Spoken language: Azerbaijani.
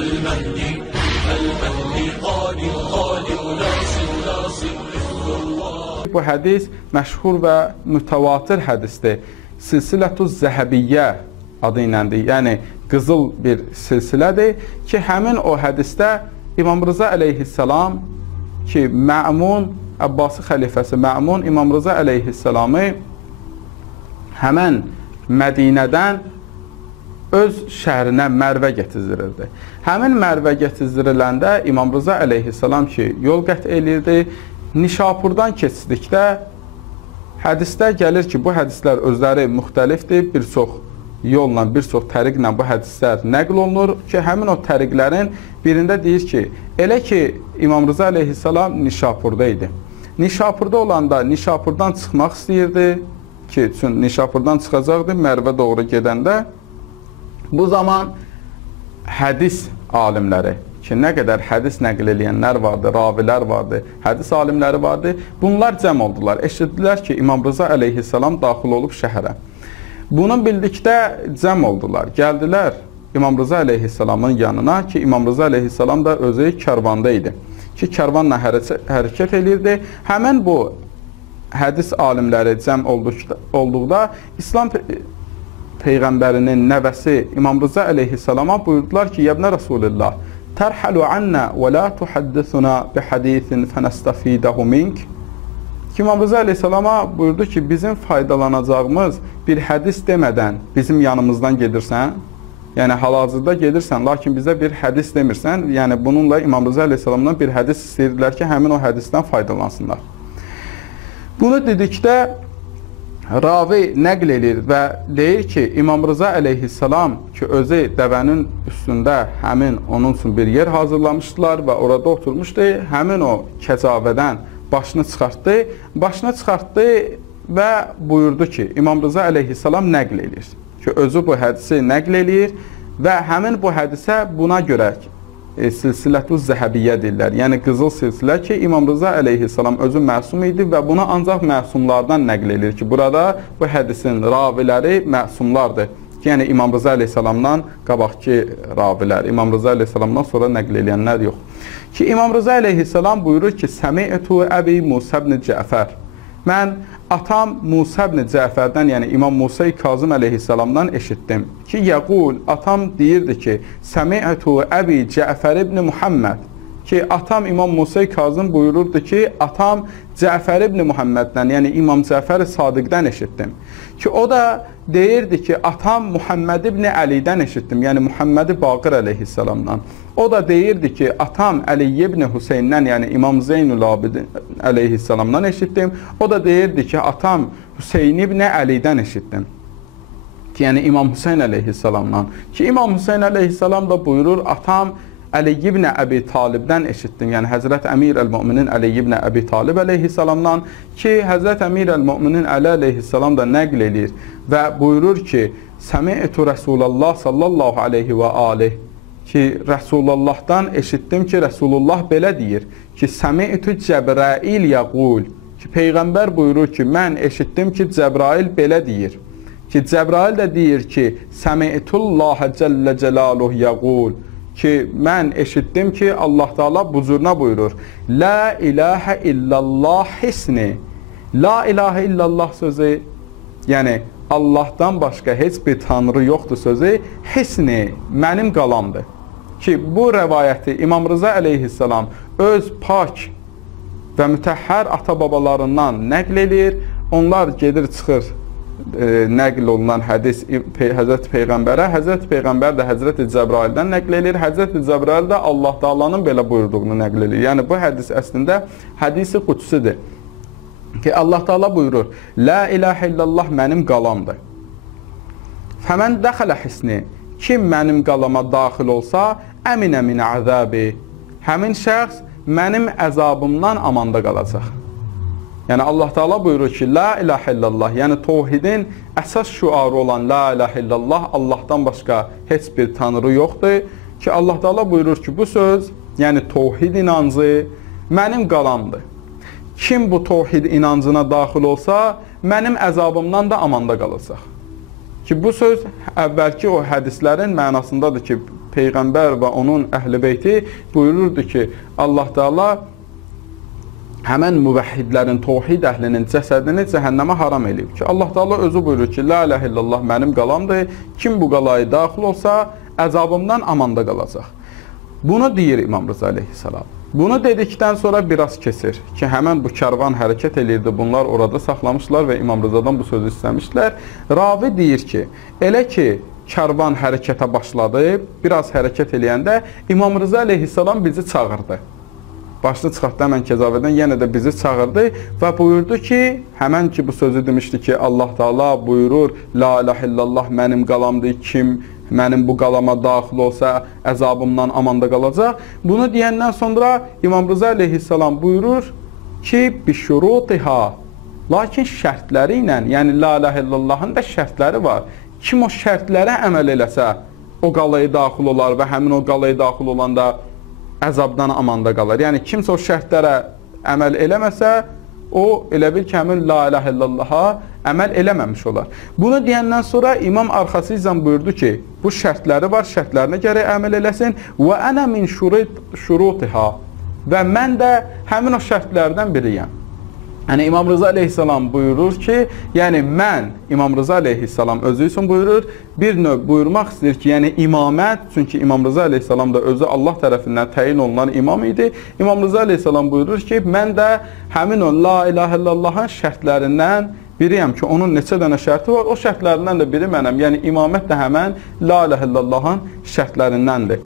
المهدي المهدي قادم قادم ناصر ناصر Bu hədis məşhur və mütəvatir hədisdir. Silsilətuz Zəhəbiyyə adı iləndir. Yəni, qızıl bir silsilədir ki, həmin o hədisdə İmam Rıza əleyhissalam ki, Mə'mun, Əbbasi xəlifəsi Mə'mun İmam Rıza əleyhissalamı həmən Mədinədən öz şəhrinə Mərvə getirilirdi. Həmin Mərvə getiriləndə İmam Rıza əleyhissalam ki, yol qət elirdi. Nişapurdan keçdikdə hədisdə gəlir ki, bu hədislər özləri müxtəlifdir. Bir çox yolla, bir çox təriqlə bu hədislər nəql olunur ki, həmin o təriqlərin birində deyir ki, elə ki, İmam Rıza əleyhissalam Nişapurda idi. Nişapurda olanda Nişapurdan çıxmaq istəyirdi ki, Nişapurdan çıxacaqdı Mərvə doğru gedəndə. Bu zaman hədis alimləri ki, nə qədər hədis nəql eləyənlər vardı, ravilər vardı, hədis alimləri vardı. Bunlar cəm oldular. Eşitdilər ki, İmam Rıza əleyhissalam daxil olub şəhərə. Bunu bildikdə cəm oldular. Gəldilər İmam Rıza əleyhissalamın yanına ki, İmam Rıza əleyhissalam da özü kərvanda idi. Ki, kərvanla hərəkət edirdi. Həmən bu hədis alimləri cəm olduqda İslam Peyğəmbərinin nəvəsi İmam Rıza əleyhissalama buyurdular ki, Yəbnə Rasulillah, tərhəlu annə və la tuhaddisuna bihədithin fənəstəfidəhu mink. İmam Rıza əleyhissalama buyurdu ki, bizim faydalanacağımız bir hədis demədən bizim yanımızdan gedirsən, yəni hal-hazırda gedirsən, lakin bizə bir hədis demirsən, yəni bununla İmam Rıza əleyhissalamdan bir hədis istəyirdilər ki, həmin o hədisdən faydalansınlar. Bunu dedikdə ravi nəql edir və deyir ki, İmam Rıza əleyhissalam ki, özü dəvənin üstündə həmin onun üçün bir yer hazırlamışdılar və orada oturmuşdu. Həmin o kəcavədən başını çıxartdı və buyurdu ki, İmam Rıza əleyhissalam nəql edir ki, özü bu hədisi nəql edir və həmin bu hədisə buna görə silsilətuz Zəhəbiyyə deyirlər. Yəni, qızıl silsilə ki, İmam Rıza əleyhissalam özü məsum idi və buna ancaq məsumlardan nəql edir ki, burada bu hədisin raviləri məsumlardır. Yəni, İmam Rıza əleyhissalamdan qabaqki ravilər, İmam Rıza əleyhissalamdan sonra nəql edənlər yox. Ki, İmam Rıza əleyhissalam buyurur ki, Səmi'tu Əbi Musa ibn Cəfər. Mən atam Musa ibn Cəfərdən, yəni İmam Musa-i Kazım əleyhissalamdan eşitdim ki, yəqul, atam deyirdi ki, Səmi'tu Əbi Cəfər ibn Muhammed ki, atam İmam Musa-i Kazım buyururdu ki, atam Cəfər ibn Muhammeddən, yəni İmam Cəfər-i Sadiqdən eşitdim ki, o da deyirdi ki, atam Muhammed ibn Əlidən eşitdim, yəni Muhammed-i Baqir əleyhissalamdan. O da deyirdi ki, atam Əli ibn Hüseyndən, yəni İmam Zeynul Abidin əleyhissalamdan eşitdim. O da deyirdi ki, atam Hüseyn ibn Əlidən eşitdim. Ki, yəni İmam Hüseyn əleyhissalamdan. Ki, İmam Hüseyn əleyhissalam da buyurur, atam Əli ibn Əbi Talibdən eşitdim. Yəni Həzrət Əmir əl-Müminin Əli ibn Əbi Talib əleyhissalamdan ki, Həzrət Əmir əl-Müminin Əli əleyhissalam da nəql edir və buyurur ki, Səmi'tu Rəsulallah sallallahu aleyhi və aleyh ki, Rəsulullahdan eşitdim ki, Rəsulullah belə deyir ki, Səmi'tu Cəbrail yəqul ki, Peyğəmbər buyurur ki, mən eşitdim ki, Cəbrail belə deyir ki, Cəbrail də deyir ki, Səmi'tullahə cəllə cəlaluh yəqul ki, mən eşitdim ki, Allah Teala bu cürünə buyurur. La ilahə illallah hisni. La ilahə illallah sözü, yəni Allahdan başqa heç bir tanrı yoxdur sözü, hisni, mənim qalamdır. Ki, bu rəvayəti İmam Rıza əleyhissalam öz pak və mütəhhər ata-babalarından nəql edir. Onlar gedir, çıxır nəql olunan hədis Həzrət Peyğəmbərə, Həzrət Peyğəmbər də Həzrət Cəbraildən nəql edir, Həzrət Cəbrail də Allah Taala'nın belə buyurduğunu nəql edir. Yəni bu hədis əslində hədisi qudsidir ki, Allah Taala buyurur, La ilahə illallah mənim qalamdır. Fəmən dəxələ hisni, kim mənim qalama daxil olsa, əminə min əzəbi, həmin şəxs mənim əzabımdan amanda qalacaq. Yəni Allah Taala buyurur ki, La ilahə illallah, yəni təvhidin əsas şüarı olan La ilahə illallah, Allahdan başqa heç bir tanrı yoxdur ki, Allah Taala buyurur ki, bu söz, yəni təvhid inancı mənim qalamdır. Kim bu təvhid inancına daxil olsa, mənim əzabımdan da amanda qalacaq. Ki, bu söz əvvəlki o hədislərin mənasındadır ki, Peyğəmbər və onun əhl-i beyti buyururdu ki, Allah Teala həmən müvəhhidlərin, təvhid əhlinin cəsədini cəhənnəmə haram eləyib ki, Allah Teala özü buyurur ki, la ilahə illallah mənim qalamdır, kim bu qalaya daxil olsa, əzabımdan amanda qalacaq. Bunu deyir İmam Rıza əleyhissalam. Bunu dedikdən sonra biraz keçir ki, həmən bu karvan hərəkət edirdi, bunlar orada saxlamışlar və İmam Rızadan bu sözü istəmişlər. Ravi deyir ki, elə ki, karvan hərəkətə başladı, biraz hərəkət eləyəndə İmam Rıza əleyhissalam bizi çağırdı. Başını çıxartdı həmən Kəzavədən, yenə də bizi çağırdı və buyurdu ki, həmən ki bu sözü demişdi ki, Allah Teala buyurur, la ilahə illallah mənim qalamdır, kim mənim bu qalama daxil olsa əzabımdan amanda qalacaq. Bunu deyəndən sonra İmam Rıza əleyhissalam buyurur ki, bişurutiha, lakin şərtləri ilə, yəni la ilahə illallahın da şərtləri var. Kim o şərtlərə əməl eləsə, o qalaya daxil olar və həmin o qalaya daxil olanda əzabdan amanda qalar. Yəni, kimsə o şərtlərə əməl eləməsə, o elə bil ki, həmin la ilahə illallaha əməl eləməmiş olar. Bunu deyəndən sonra İmam arxası ilə buyurdu ki, bu şərtləri var, şərtlərinə gərək əməl eləsin və ənə min şurutiha və mən də həmin o şərtlərdən biriyəm. Yəni, İmam Rıza əleyhissalam buyurur ki, yəni mən, İmam Rıza əleyhissalam özü üçün buyurur, bir növ buyurmaq istəyir ki, yəni imamət, çünki İmam Rıza əleyhissalam da özü Allah tərəfindən təyin olunan imam idi. İmam Rıza əleyhissalam buyurur ki, mən də həmin o la ilahə illallahın şərtlərindən biriyəm ki, onun neçə dənə şərti var, o şərtlərindən də biri mənəm. Yəni, imamət də həmən la ilahə illallahın şərtlərindəndir.